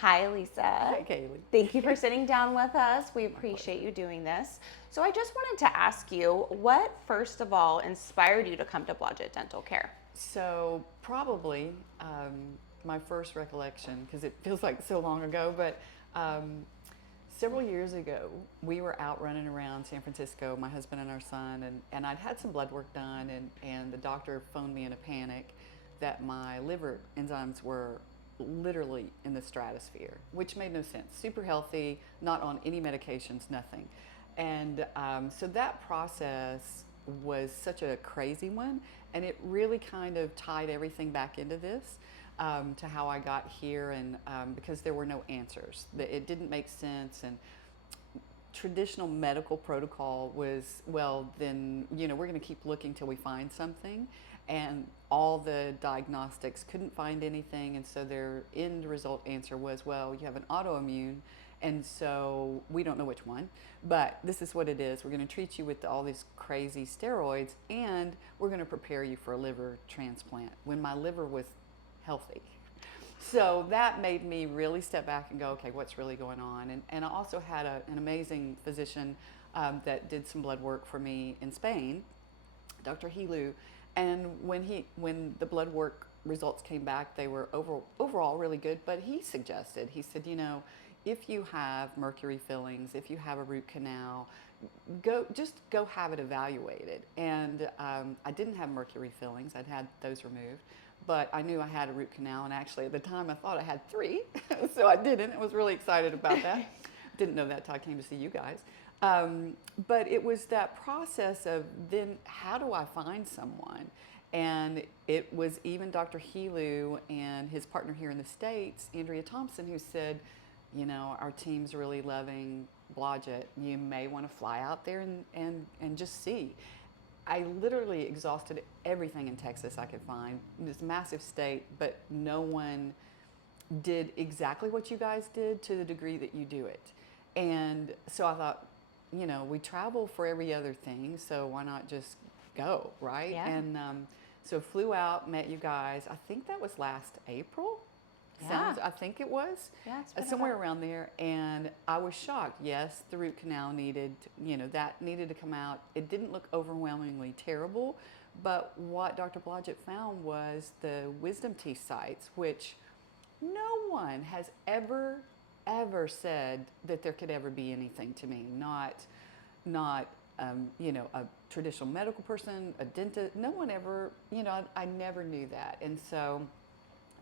Hi, Lisa. Hi, Kaylee. Thank you for sitting down with us. We appreciate you doing this. So, I just wanted to ask you what, first of all, inspired you to come to Blodgett Dental Care? So, probably my first recollection, because it feels like so long ago, but um, several years ago, we were out running around San Francisco, my husband and our son, and I'd had some blood work done, and the doctor phoned me in a panic that my liver enzymes were literally in the stratosphere, which made no sense. Super healthy, not on any medications, nothing. And so that process was such a crazy one, and it really kind of tied everything back into this. To how I got here, and because there were no answers, it didn't make sense, and traditional medical protocol was, well, then, we're going to keep looking till we find something. And all the diagnostics couldn't find anything. And so their end result answer was, well, you have an autoimmune. And so we don't know which one, but this is what it is. We're going to treat you with all these crazy steroids, and we're going to prepare you for a liver transplant when my liver was healthy. So that made me really step back and go, okay, what's really going on? And I also had an amazing physician that did some blood work for me in Spain, Dr. Hilu. And when the blood work results came back, they were overall really good. But he said, if you have mercury fillings, if you have a root canal, go have it evaluated. And I didn't have mercury fillings; I'd had those removed, but I knew I had a root canal, and actually at the time I thought I had three, so I didn't. I was really excited about that. Didn't know that till I came to see you guys. But it was that process of then how do I find someone? And it was even Dr. Helu and his partner here in the States, Andrea Thompson, who said, our team's really loving Blodgett. You may want to fly out there and just see. I literally exhausted everything in Texas I could find. This massive state, but no one did exactly what you guys did to the degree that you do it. And so I thought, we travel for every other thing, so why not just go, right? Yeah. And so flew out, met you guys. I think that was last April. Yeah. I think it was. Yeah, it's been Somewhere around there. And I was shocked. Yes, the root canal that needed to come out. It didn't look overwhelmingly terrible, but what Dr. Blodgett found was the wisdom teeth sites, which no one has ever said that there could ever be anything to me. Not a traditional medical person, a dentist. No one ever, I never knew that. And so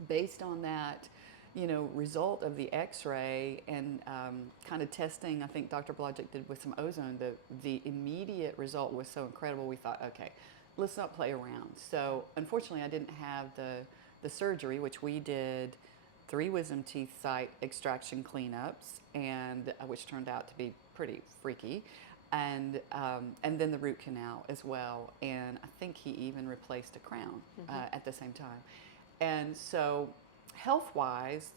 based on that, result of the x-ray and kind of testing I think Dr. Blodgett did with some ozone, the immediate result was so incredible, we thought, okay, let's not play around. So unfortunately I didn't have the surgery, which we did 3 wisdom teeth site extraction cleanups, and which turned out to be pretty freaky, and then the root canal as well, and I think he even replaced a crown at the same time. And so health-wise,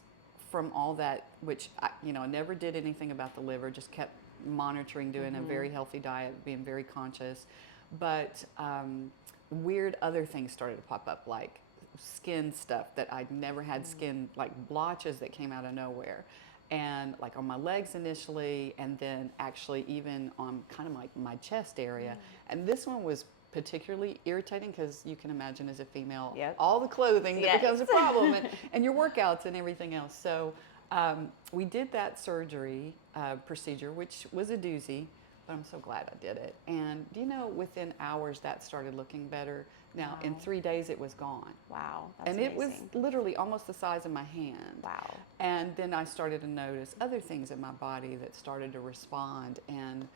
from all that, which I never did anything about the liver, just kept monitoring, doing a very healthy diet, being very conscious, but weird other things started to pop up, like skin stuff that I'd never had, skin like blotches that came out of nowhere, and like on my legs initially, and then actually even on kind of like my chest area. And this one was particularly irritating because you can imagine as a female, Yep. all the clothing that Yes. becomes a problem, and your workouts and everything else. So we did that surgery procedure, which was a doozy, but I'm so glad I did it. And within hours that started looking better. Now in Wow. 3 days it was gone. Wow, that's And amazing. it was literally almost the size of my hand. Wow. And then I started to notice other things in my body that started to respond, and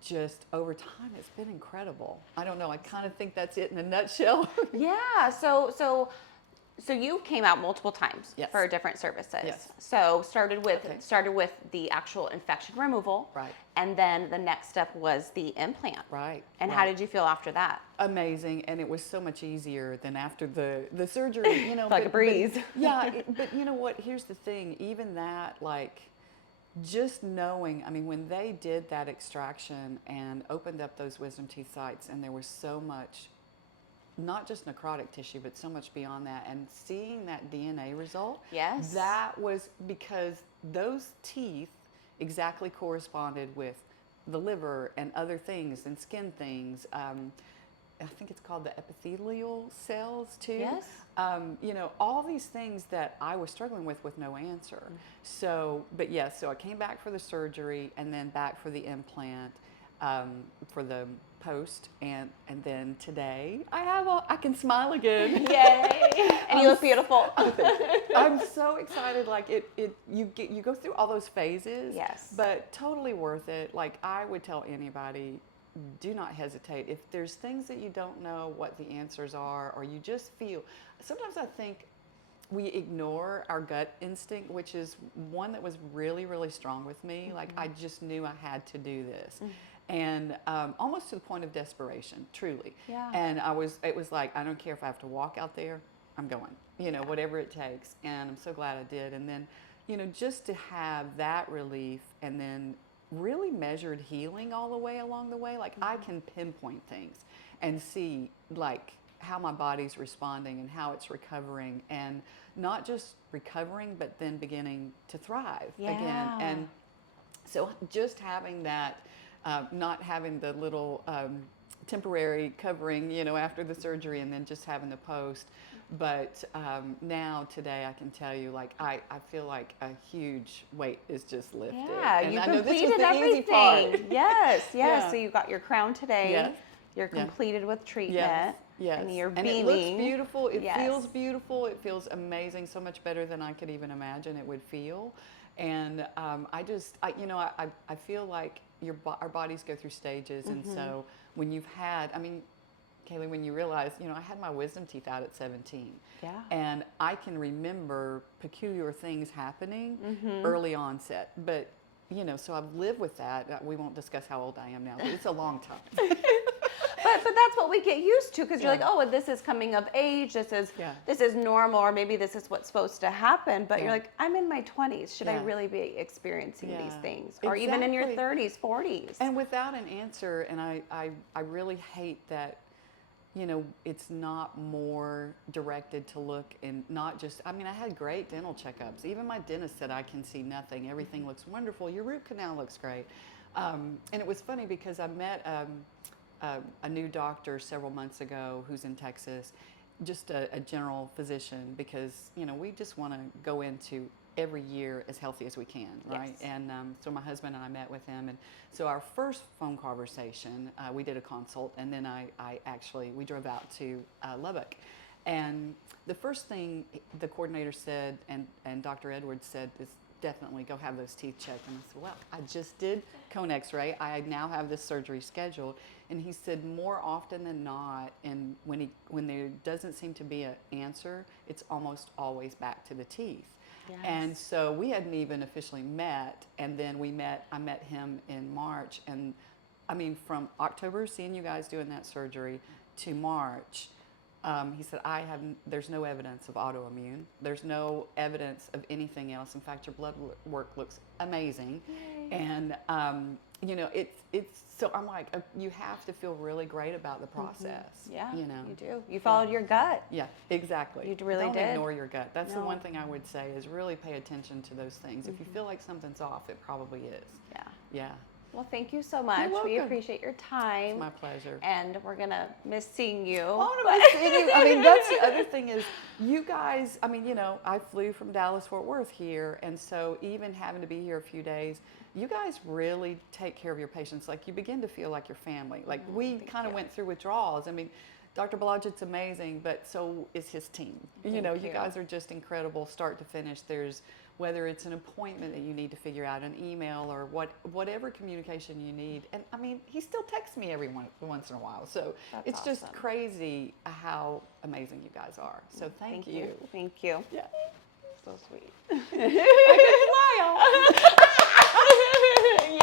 just over time it's been incredible. I don't know, I kind of think that's it in a nutshell. Yeah, so you came out multiple times Yes. for different services. Yes. So started with Okay. the actual infection removal. Right. And then the next step was the implant. Right. And right. how did you feel after that? Amazing, and it was so much easier than after the surgery. Like a breeze. But you know what? Here's the thing. Even that, like, just knowing. I mean, when they did that extraction and opened up those wisdom teeth sites, and there was so much not just necrotic tissue, but so much beyond that. And seeing that DNA result, Yes. that was because those teeth exactly corresponded with the liver and other things and skin things. I think it's called the epithelial cells too. Yes. You know, all these things that I was struggling with no answer. So, but yes, so I came back for the surgery and then back for the implant, for the post, and then today I can smile again. Yay! And you look beautiful. I'm so excited. Like you go through all those phases. Yes. But totally worth it. Like I would tell anybody, do not hesitate. If there's things that you don't know what the answers are, or you just feel, sometimes I think we ignore our gut instinct, which is one that was really, really strong with me. Like I just knew I had to do this. And almost to the point of desperation, truly. Yeah. And it was like, I don't care if I have to walk out there, I'm going, you know, whatever it takes. And I'm so glad I did. And then, you know, just to have that relief and then really measured healing all the way along the way. Like I can pinpoint things and see like how my body's responding and how it's recovering, and not just recovering, but then beginning to thrive again. And so just having that, not having the little temporary covering, you know, after the surgery, and then just having the post. But now today I can tell you, like I feel like a huge weight is just lifted. Yeah, and you I know this was completed the everything. easy part. Yes, yes. Yeah. So you got your crown today. Yes. You're Yeah. completed with treatment. Yes, yes. And you're And beaming. it looks beautiful. It Yes. feels beautiful. It feels amazing. So much better than I could even imagine it would feel. And I feel like our bodies go through stages. And so when you've had, I mean, Kaylee, when you realize, you know, I had my wisdom teeth out at 17. Yeah. And I can remember peculiar things happening early onset. But, you know, so I've lived with that. We won't discuss how old I am now, but it's a long time. But that's what we get used to, because you're Yeah. like, oh, this is coming of age. This is normal, or maybe this is what's supposed to happen. But you're like, I'm in my 20s. Should I really be experiencing these things, or even in your 30s, 40s? And without an answer, and I really hate that. You know, it's not more directed to look, and not just, I mean, I had great dental checkups. Even my dentist said, I can see nothing. Everything looks wonderful. Your root canal looks great. And it was funny because I met a new doctor several months ago who's in Texas, just a general physician, because, you know, we just want to go into every year as healthy as we can, right? Yes. And so my husband and I met with him, and so our first phone conversation, we did a consult, and then we drove out to Lubbock. And the first thing the coordinator said, and Dr. Edwards said, is definitely go have those teeth checked. And I said, well, I just did cone x-ray. I now have this surgery scheduled. And he said, more often than not, and when there doesn't seem to be an answer, it's almost always back to the teeth. Yes. And so we hadn't even officially met, and then I met him in March, and I mean, from October, seeing you guys doing that surgery, to March, he said, there's no evidence of autoimmune. There's no evidence of anything else. In fact, your blood work looks amazing. Yay. And, you know, so I'm like, you have to feel really great about the process. Yeah, you know, you do. You followed your gut. Yeah, exactly. You really Don't did. ignore your gut. That's the No. one thing I would say, is really pay attention to those things. If you feel like something's off, it probably is. Yeah. Yeah. Well, thank you so much. You're We welcome. appreciate your time. It's my pleasure. And we're going to miss seeing you. Oh, no, I mean, that's the other thing is, you guys, I mean, you know, I flew from Dallas, Fort Worth here, and so even having to be here a few days, you guys really take care of your patients. Like, you begin to feel like your family. Like, we kind of went through withdrawals. I mean, Dr. Blodgett's amazing, but so is his team. You know, you guys are just incredible, start to finish. There's, whether it's an appointment that you need to figure out, an email, or whatever communication you need. And I mean, he still texts me every once in a while. So That's it's just awesome. crazy how amazing you guys are. So thank you. Thank you. Yeah. So sweet. I can smile.